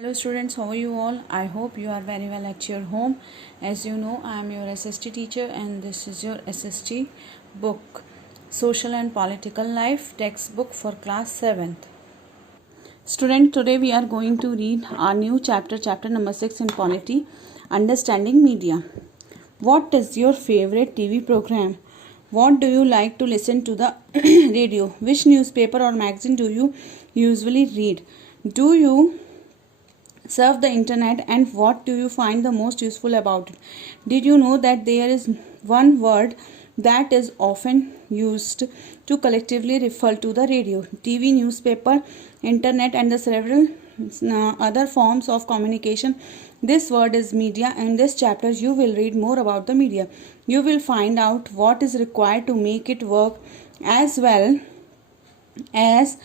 Hello students, how are you all? I hope you are very well at your home. As you know, I am your SST teacher and this is your SST book, Social and Political Life textbook for class 7th. Student, today we are going to read our new chapter number 6 in Polity, Understanding Media. What is your favorite TV program? What do you like to listen to the radio? Which newspaper or magazine do you usually read? Do you surf the internet, and what do you find the most useful about it? Did you know that there is one word that is often used to collectively refer to the radio, TV, newspaper, internet, and the several other forms of communication? This word is media. In this chapter you will read more about the media. You will find out what is required to make it work, as well as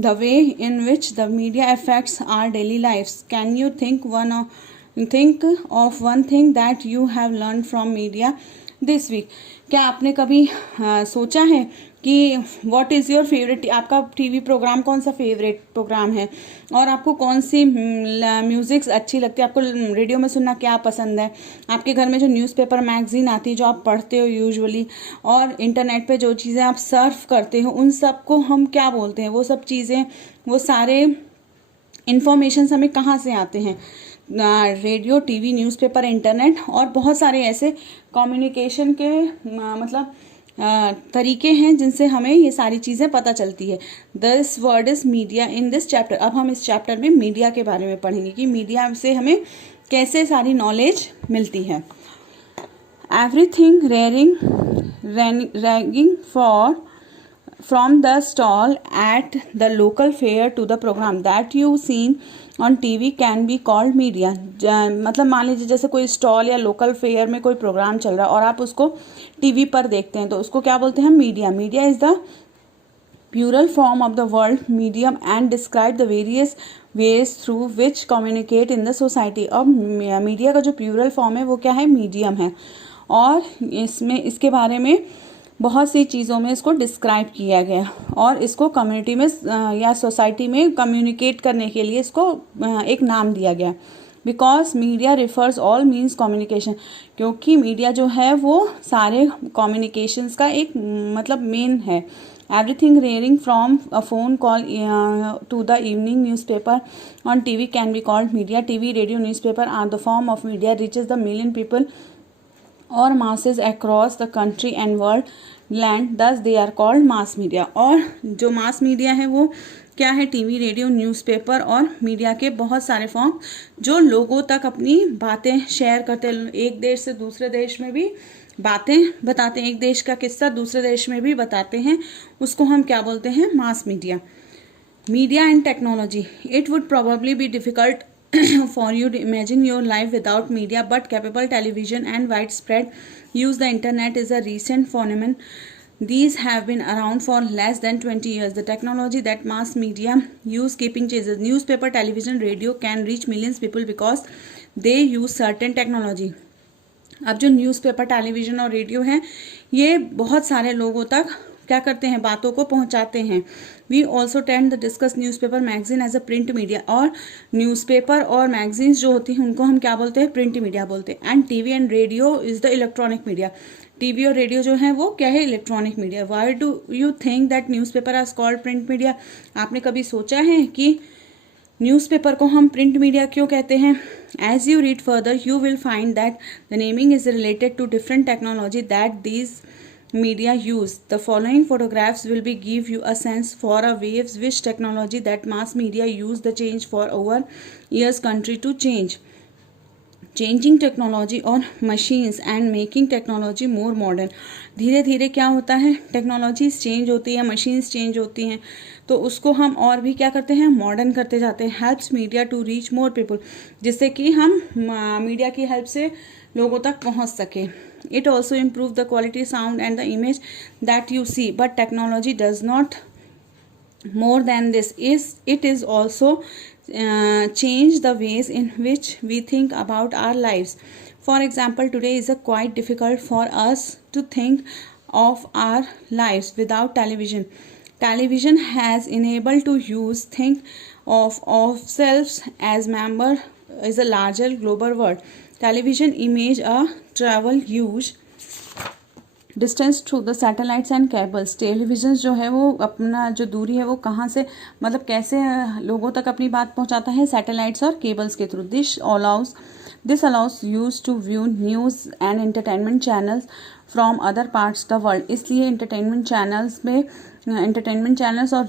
the way in which the media affects our daily lives. Can you think of one thing that you have learned from media this week? क्या आपने कभी सोचा है कि what is your favourite, आपका TV programme कौन सा favourite programme है और आपको कौन सी म्यूज़िक्स अच्छी लगती है, आपको रेडियो में सुनना क्या पसंद है, आपके घर में जो न्यूज़पेपर मैगजीन आती है जो आप पढ़ते हो यूजुअली, और इंटरनेट पे जो चीज़ें आप सर्फ करते हो उन सब को हम क्या बोलते हैं, वो सब चीज़ें, वो सारे इन्फॉर्मेशन हमें कहाँ से आते हैं? रेडियो, टीवी, न्यूज़पेपर, इंटरनेट और बहुत सारे ऐसे कम्युनिकेशन के मतलब तरीके हैं जिनसे हमें ये सारी चीज़ें पता चलती है. This word is media in this chapter. अब हम इस चैप्टर में मीडिया के बारे में पढ़ेंगे कि मीडिया से हमें कैसे सारी नॉलेज मिलती है. Everything ragging from the stall at the local fair to the program that you seen on TV can be called media. मतलब मान लीजिए जैसे कोई स्टॉल या लोकल फेयर में कोई प्रोग्राम चल रहा है और आप उसको टीवी पर देखते हैं तो उसको क्या बोलते हैं? Media. Media is the plural form of the word medium and describe the various ways through which communicate in the society. अब मीडिया का जो प्यूरल फॉर्म है वो क्या है? मीडियम है. और इसके बारे में बहुत सी चीज़ों में इसको डिस्क्राइब किया गया और इसको कम्युनिटी में या सोसाइटी में कम्युनिकेट करने के लिए इसको एक नाम दिया गया. Because media refers all means communication, क्योंकि मीडिया जो है वो सारे कम्युनिकेशंस का एक मतलब मेन है. Everything ranging from a phone call to the evening newspaper on TV can be called media. TV, radio, newspaper are the form of media reaches the million people और masses across the country and world land, thus they are called mass media. और जो mass media है वो क्या है? TV, radio, newspaper और media के बहुत सारे फॉर्म जो लोगों तक अपनी बातें शेयर करते हैं. एक देश से दूसरे देश में भी बातें बताते हैं, एक देश का किस्सा दूसरे देश में भी बताते हैं, उसको हम क्या बोलते हैं? Mass media. Media and technology. It would probably be difficult for you to imagine your life without media, but capable television and widespread use the internet is a recent phenomenon. These have been around for less than 20 years. The technology that mass media use keeping changes. Newspaper, television, radio can reach millions people because they use certain technology. अब जो newspaper, television और radio हैं ये बहुत सारे लोगों तक क्या करते हैं? बातों को पहुंचाते हैं. We also tend the discuss newspaper magazine as a print media. और न्यूज़पेपर और मैगजीन्स जो होती हैं उनको हम क्या बोलते हैं? प्रिंट मीडिया बोलते हैं. And TV and radio is the electronic media. TV और रेडियो जो है वो क्या है? Electronic media. Why do you think that newspaper are called print media? आपने कभी सोचा है कि न्यूज़पेपर को हम प्रिंट मीडिया क्यों कहते हैं? As you read further you will find that the naming is related to different technology that these media use. The following photographs will be give you a sense for a waves which technology that mass media use the change for over years country to change. Changing technology और machines and making technology more modern. धीरे धीरे क्या होता है? Technologies change होती है, machines change होती हैं, तो उसको हम और भी क्या करते हैं? मॉडर्न करते जाते हैं. Helps media to reach more people, जिससे कि हम मीडिया की हेल्प से लोगों तक पहुंच सके. It also improve the quality, sound and the image that you see. But technology does not more than this. It is also change the ways in which we think about our lives. For example, today is quite difficult for us to think of our lives without television. Television has enabled to use think of selves as member is a larger global world. Television image a travel huge distance through the satellites and cables. Television जो है वो अपना जो दूरी है वो कहाँ से मतलब कैसे लोगों तक अपनी बात पहुँचाता है, सैटेलाइट्स और केबल्स के through. This allows use to view news and entertainment channels from other parts the world. इसलिए एंटरटेनमेंट चैनल्स और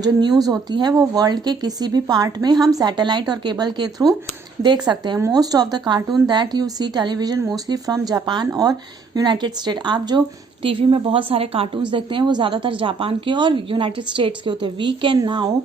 जो न्यूज़ होती है वो वर्ल्ड के किसी भी पार्ट में हम सैटेलाइट और केबल के थ्रू देख सकते हैं. Most of the cartoon that you see television mostly from Japan और यूनाइटेड स्टेट. आप जो टीवी में बहुत सारे कार्टून्स देखते हैं वो ज़्यादातर जापान के और यूनाइटेड स्टेट्स के होते हैं. We can now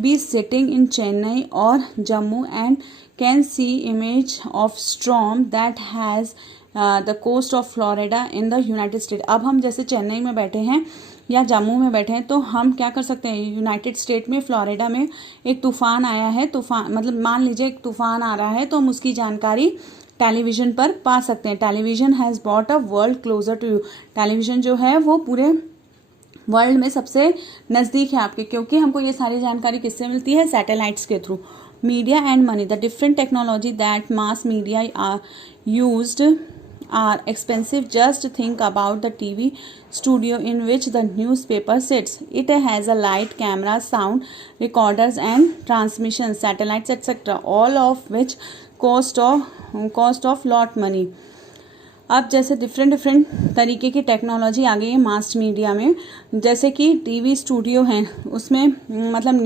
be sitting in Chennai और Jammu and can see image of storm that has the coast of Florida in the United State. अब हम जैसे चेन्नई में बैठे हैं या जम्मू में बैठे हैं तो हम क्या कर सकते हैं, यूनाइटेड स्टेट में फ्लोरिडा में एक तूफान आया है, तूफान मतलब मान लीजिए एक तूफान आ रहा है तो हम उसकी जानकारी टेलीविज़न पर पा सकते हैं. Television has brought a world closer to you. Television जो है वो पूरे वर्ल्ड में सबसे नज़दीक है आपके, क्योंकि हमको ये सारी जानकारी किससे मिलती है, सैटेलाइट्स के through. Media and money. The different technology that mass media are used are expensive. Just think about the TV studio in which the newspaper sits. It has a light, camera, sound, recorders and transmission, satellites etc. all of which cost of lot money. अब जैसे different तरीके की technology आ गई है mass media में, जैसे कि TV studio हैं उसमें मतलब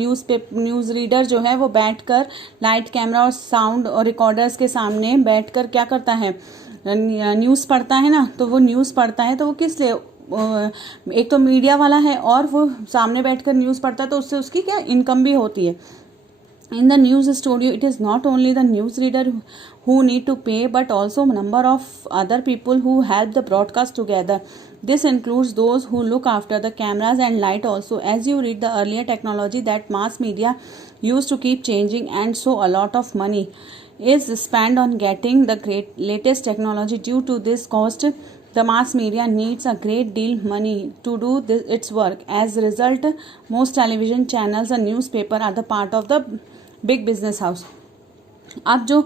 न्यूज़ रीडर जो है वो बैठकर लाइट, कैमरा और साउंड और रिकॉर्डर्स के सामने बैठकर क्या करता है, न्यूज़ पढ़ता है ना. तो वो न्यूज़ पढ़ता है तो वो किस लिए, एक तो मीडिया वाला है और वो सामने बैठकर न्यूज़ पढ़ता है तो उससे उसकी क्या इनकम भी होती है. In the news studio, it is not only the news reader who need to pay, but also a number of other people who help the broadcast together. This includes those who look after the cameras and light also. As you read the earlier technology that mass media used to keep changing, and so a lot of money is spent on getting the latest technology. Due to this cost, the mass media needs a great deal money to do its work. As a result, most television channels and newspaper are the part of the big business house. अब जो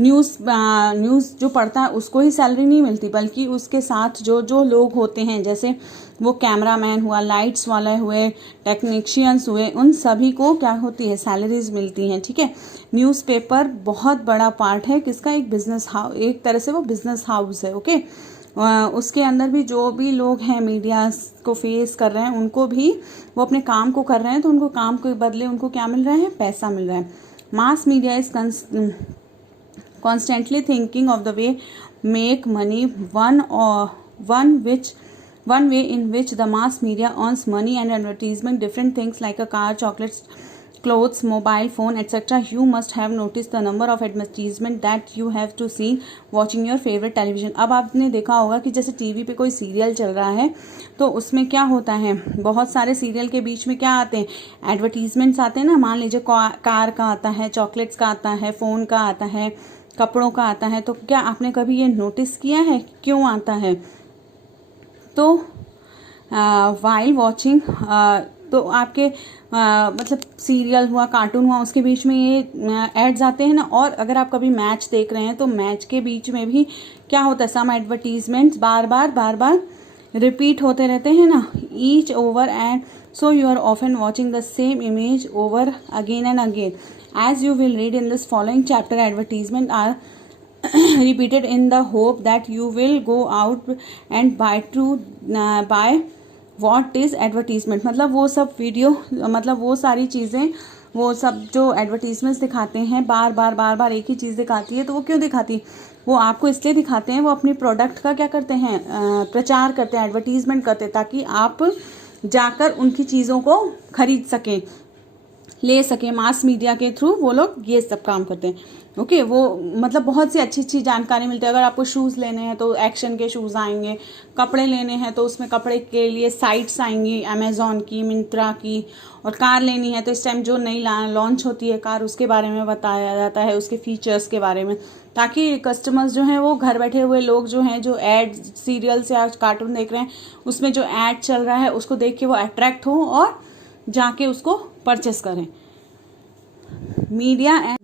news जो पढ़ता है उसको ही salary नहीं मिलती, बल्कि उसके साथ जो लोग होते हैं, जैसे वो कैमरामैन हुआ, लाइट्स वाले हुए, टेक्नीशियंस हुए, उन सभी को क्या होती है, सैलरीज मिलती हैं. ठीक है. न्यूज़पेपर बहुत बड़ा पार्ट है किसका, एक बिजनेस हाउस, एक तरह से वो बिजनेस हाउस है. ओके. उसके अंदर भी जो भी लोग हैं मीडिया को फेस कर रहे हैं उनको भी वो अपने काम को कर रहे हैं तो उनको काम के बदले उनको क्या मिल रहा है, पैसा मिल रहा है. Mass media is constantly thinking of the way make money. One way in which the mass media earns money and advertisement different things like a car, chocolates, clothes, mobile phone etc. You must have noticed the number of advertisement that you have to see watching your favorite television. अब आपने देखा होगा कि जैसे TV पे कोई serial चल रहा है तो उसमें क्या होता है, बहुत सारे सीरियल के बीच में क्या आते हैं, एडवर्टीजमेंट्स आते हैं ना. मान लीजिए कार का आता है, चॉकलेट्स का आता है, फ़ोन का आता है, कपड़ों का आता है. तो क्या आपने कभी ये नोटिस किया है क्यों आता है? तो वाइल वॉचिंग तो आपके मतलब सीरियल हुआ, कार्टून हुआ, उसके बीच में ये एड्स आते हैं ना. और अगर आप कभी मैच देख रहे हैं तो मैच के बीच में भी क्या होता है, सम एडवर्टीजमेंट्स बार बार रिपीट होते रहते हैं ना, each over and so you are often watching the same image over again and again. As you will read in this following chapter, advertisement are repeated in the hope that you will go out and buy what is advertisement. मतलब वो सब video, मतलब वो सारी चीज़ें, वो सब जो एडवर्टीजमेंट्स दिखाते हैं बार एक ही चीज़ दिखाती है. तो वो क्यों दिखाती, वो आपको इसलिए दिखाते हैं, वो अपनी प्रोडक्ट का क्या करते हैं, प्रचार करते हैं, एडवर्टीजमेंट करते हैं, ताकि आप जाकर उनकी चीज़ों को खरीद सकें, ले सकें. मास मीडिया के थ्रू वो लोग ये सब काम करते हैं. ओके. वो मतलब बहुत सी अच्छी जानकारी मिलती है. अगर आपको शूज़ लेने हैं तो एक्शन के शूज़ आएंगे, कपड़े लेने हैं तो उसमें कपड़े के लिए साइट्स आएंगी, अमेज़ॉन की, मिंत्रा की. और कार लेनी है तो इस टाइम जो नई लॉन्च होती है कार, उसके बारे में बताया जाता है, उसके फीचर्स के बारे में, ताकि कस्टमर्स जो हैं वो घर बैठे हुए लोग जो हैं, जो एड सीरियल्स या कार्टून देख रहे हैं उसमें जो ऐड चल रहा है उसको देख के वो अट्रैक्ट हो और जाके उसको परचेस करें. Media and